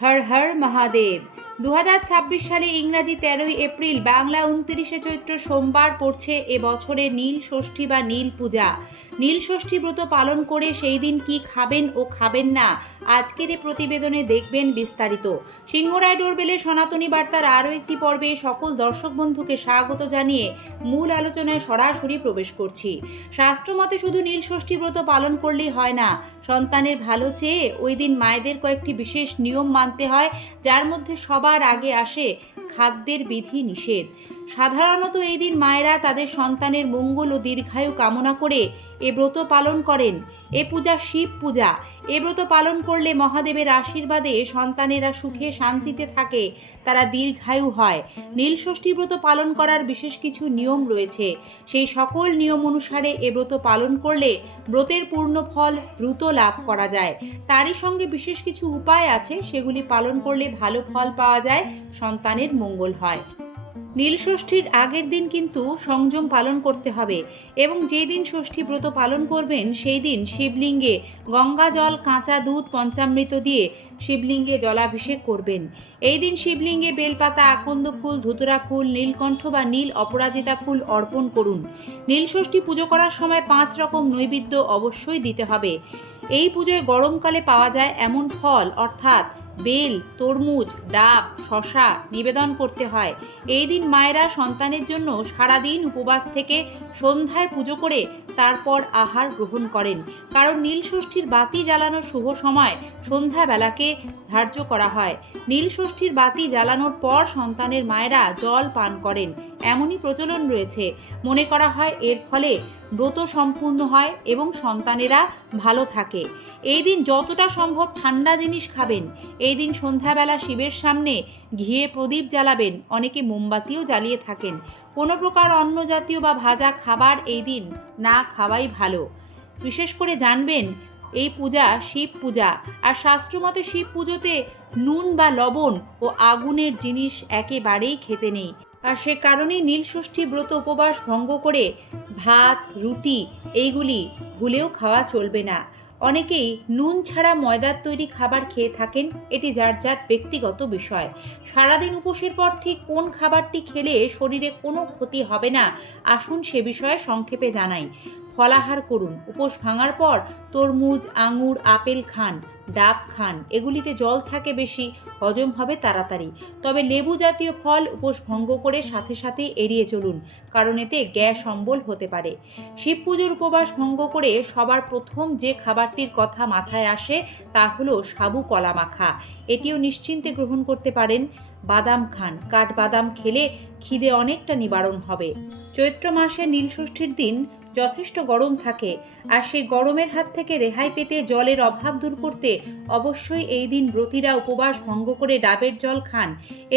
হর হর মহাদেব। 2026 সালে ইংরাজি 13ই এপ্রিল, বাংলা 29শে চৈত্র সোমবার পড়ছে এবছরের নীল ষষ্ঠী বা নীল পূজা। নীল ষষ্ঠী ব্রত পালন করে সেই দিন কি খাবেন ও খাবেন না, আজকের এই প্রতিবেদনে দেখবেন বিস্তারিত। সিংহরায় ডোরবেলে সনাতনী বার্তার আরও একটি পর্বে সকল দর্শক বন্ধুকে স্বাগত জানিয়ে মূল আলোচনায় সরাসরি প্রবেশ করছি। শাস্ত্রমতে শুধু নীল ষষ্ঠী ব্রত পালন করলেই হয় না, সন্তানের ভালো চেয়ে ওই দিন মায়েদের কয়েকটি বিশেষ নিয়ম মানতে হয়, যার মধ্যে সবার আগে আসে খাদ্যের বিধি নিষেধ। সাধারণত এই দিন মায়েরা তাদের সন্তানের মঙ্গল ও দীর্ঘায়ু কামনা করে এ ব্রত পালন করেন। এ পূজা শিব পূজা। এ ব্রত পালন করলে মহাদেবের আশীর্বাদে সন্তানেরা সুখে শান্তিতে থাকে, তারা দীর্ঘায়ু হয়। নীল ষষ্ঠী ব্রত পালন করার বিশেষ কিছু নিয়ম রয়েছে। সেই সকল নিয়ম অনুসারে এ ব্রত পালন করলে ব্রতের পূর্ণ ফল দ্রুত লাভ করা যায়। তারই সঙ্গে বিশেষ কিছু উপায় আছে, সেগুলি পালন করলে ভালো ফল পাওয়া যায়, সন্তানের মঙ্গল হয়। নীল ষষ্ঠীর আগের দিন কিন্তু সংযম পালন করতে হবে এবং যেই দিন ষষ্ঠী ব্রত পালন করবেন সেই দিন শিবলিঙ্গে গঙ্গা জল, কাঁচা দুধ, পঞ্চামৃত দিয়ে শিবলিঙ্গে জলাভিষেক করবেন। এই দিন শিবলিঙ্গে বেলপাতা, আকন্দ ফুল, ধুতুরা ফুল, নীলকণ্ঠ বা নীল অপরাজিতা ফুল অর্পণ করুন। নীল ষষ্ঠী পুজো করার সময় 5 রকম নৈবেদ্য অবশ্যই দিতে হবে। এই পুজোয় গরমকালে পাওয়া যায় এমন ফল, অর্থাৎ বেল, তরমুজ, ডাব, শশা নিবেদন করতে হয়। এই দিন মায়েরা সন্তানের জন্য সারাদিন উপবাস থেকে সন্ধ্যায় পুজো করে তারপর আহার গ্রহণ করেন, কারণ নীল ষষ্ঠীর বাতি জ্বালানোর শুভ সময় সন্ধ্যাবেলাকে ধার্য করা হয়। নীল ষষ্ঠীর বাতি জ্বালানোর পর সন্তানের মায়েরা জল পান করেন, এমনই প্রচলন রয়েছে। মনে করা হয় এর ফলে ব্রত সম্পূর্ণ হয় এবং সন্তানেরা ভালো থাকে। এই দিন যতটা সম্ভব ঠান্ডা জিনিস খাবেন। এই দিন সন্ধ্যাবেলা শিবের সামনে ঘিয়ে প্রদীপ জ্বালাবেন, অনেকে মোমবাতিও জ্বালিয়ে থাকেন। কোনো প্রকার অন্ন জাতীয় বা ভাজা খাবার এই দিন না খাওয়াই ভালো। বিশেষ করে জানবেন এই পূজা শিব পূজা, আর শাস্ত্রমতে শিব পুজোতে নুন বা লবণ ও আগুনের জিনিস একেবারেই খেতে নেই। আর সে কারণেই নীল ষষ্ঠী ব্রত উপবাস ভঙ্গ করে ভাত, রুটি এইগুলি ভুলেও খাওয়া চলবে না। অনেকেই নুন ছাড়া ময়দার তৈরি খাবার খেয়ে থাকেন, এটি যার যার ব্যক্তিগত বিষয়। সারাদিন উপোসের পর ঠিক কোন খাবারটি খেলে শরীরে কোনো ক্ষতি হবে না, আসুন সে বিষয়ে সংক্ষেপে জানাই। ফলাহার করুন। উপোস ভাঙার পর তরমুজ, আঙুর, আপেল খান, ডাব খান, এগুলিতে জল থাকে বেশি, হজম হবে তাড়াতাড়ি। তবে লেবু জাতীয় ফল উপোস ভঙ্গ করে সাথে সাথে এড়িয়ে চলুন, কারণ এতে গ্যাস অম্বল হতে পারে। শিব পুজোর উপবাস ভঙ্গ করে সবার প্রথম যে খাবারটির কথা মাথায় আসে তা হলো সাবু কলা মাখা। এটিও নিশ্চিন্তে গ্রহণ করতে পারেন। বাদাম খান, কাঠবাদাম খেলে খিদে অনেকটা নিবারণ হবে। চৈত্র মাসে নীলষষ্ঠীর দিন যথেষ্ট গরম থাকে, আর সেই গরমের হাত থেকে রেহাই পেতে জলের অভাব দূর করতে অবশ্যই এই দিন ব্রতীরা উপবাস ভঙ্গ করে ডাবের জল খান।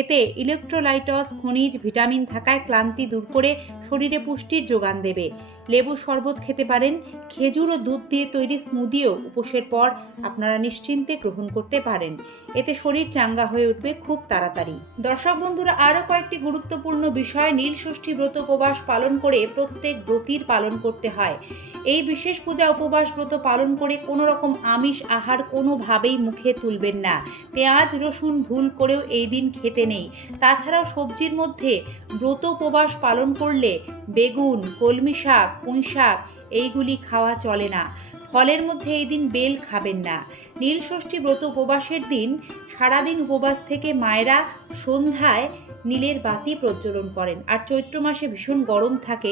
এতে ইলেকট্রোলাইটস, খনিজ, ভিটামিন থাকায় ক্লান্তি দূর করে শরীরে পুষ্টির যোগান দেবে। লেবু শরবত খেতে পারেন। খেজুর ও দুধ দিয়ে তৈরি স্মুদিও উপোসের পর আপনারা নিশ্চিন্তে গ্রহণ করতে পারেন। এতে শরীর চাঙ্গা হয়ে উঠবে খুব তাড়াতাড়ি। দর্শক বন্ধুরা, আরও কয়েকটি গুরুত্বপূর্ণ বিষয় নীল ষষ্ঠী ব্রত উপবাস পালন করে প্রত্যেক ব্রতীর পালন করতে হয়। এই বিশেষ পূজা উপবাস ব্রত পালন করে কোনো রকম আমিষ আহার কোনোভাবেই মুখে তুলবেন না। পেঁয়াজ, রসুন ভুল করেও এই দিন খেতে নেই। তাছাড়াও সবজির মধ্যে ব্রত উপবাস পালন করলে বেগুন, কলমি শাক, পুঁই শাক এইগুলি খাওয়া চলে না। ফলের মধ্যে এই দিন বেল খাবেন না। নীল ষষ্ঠী ব্রত উপবাসের দিন সারাদিন উপবাস থেকে মায়েরা সন্ধ্যায় নীলের বাতি প্রজ্বলন করেন। আর চৈত্র মাসে ভীষণ গরম থাকে,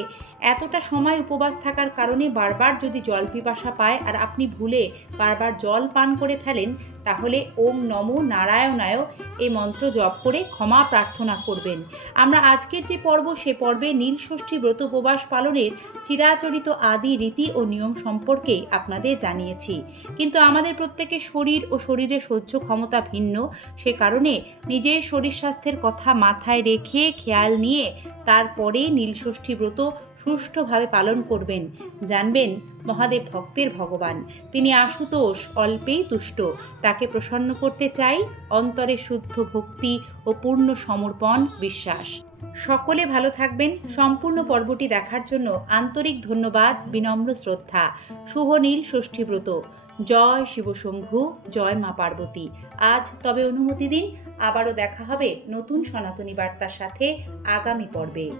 এতটা সময় উপবাস থাকার কারণে বারবার যদি জল পিপাসা পায় আর আপনি ভুলে বারবার জল পান করে ফেলেন, তাহলে ওম নমো নারায়ণায় এই মন্ত্র জপ করে ক্ষমা প্রার্থনা করবেন। আমরা আজকের যে পর্ব, সে পর্বে নীল ষষ্ঠী ব্রত উপবাস পালনের চিরাচরিত আদি রীতি ও নিয়ম সম্পর্কে আপনাদের জানিয়েছি। কিন্তু আমাদের প্রত্যেকের শরীর ও শরীরের সহ্য ক্ষমতা ভিন্ন, সে কারণে নিজের শরীর স্বাস্থ্যের কথা মাথায় রেখে খেয়াল নিয়ে তারপরে নীলষষ্ঠী ব্রত সুষ্ঠুভাবে পালন করবেন। জানবেন মহাদেব ভক্তের ভগবান, তিনি আশুতোষ, অল্পেই তুষ্ট। তাকে প্রসন্ন করতে চাই অন্তরে শুদ্ধ ভক্তি ও পূর্ণ সমর্পণ বিশ্বাস। সকলে ভালো থাকবেন। সম্পূর্ণ পর্বটি দেখার জন্য আন্তরিক ধন্যবাদ, বিনম্র শ্রদ্ধা। শুভ নীল ষষ্ঠী ব্রত। জয় শিবশম্ভু, জয় মা পার্বতী। আজ তবে অনুমতি দিন, আবারও দেখা হবে নতুন সনাতনী বার্তার সাথে আগামী পর্বে।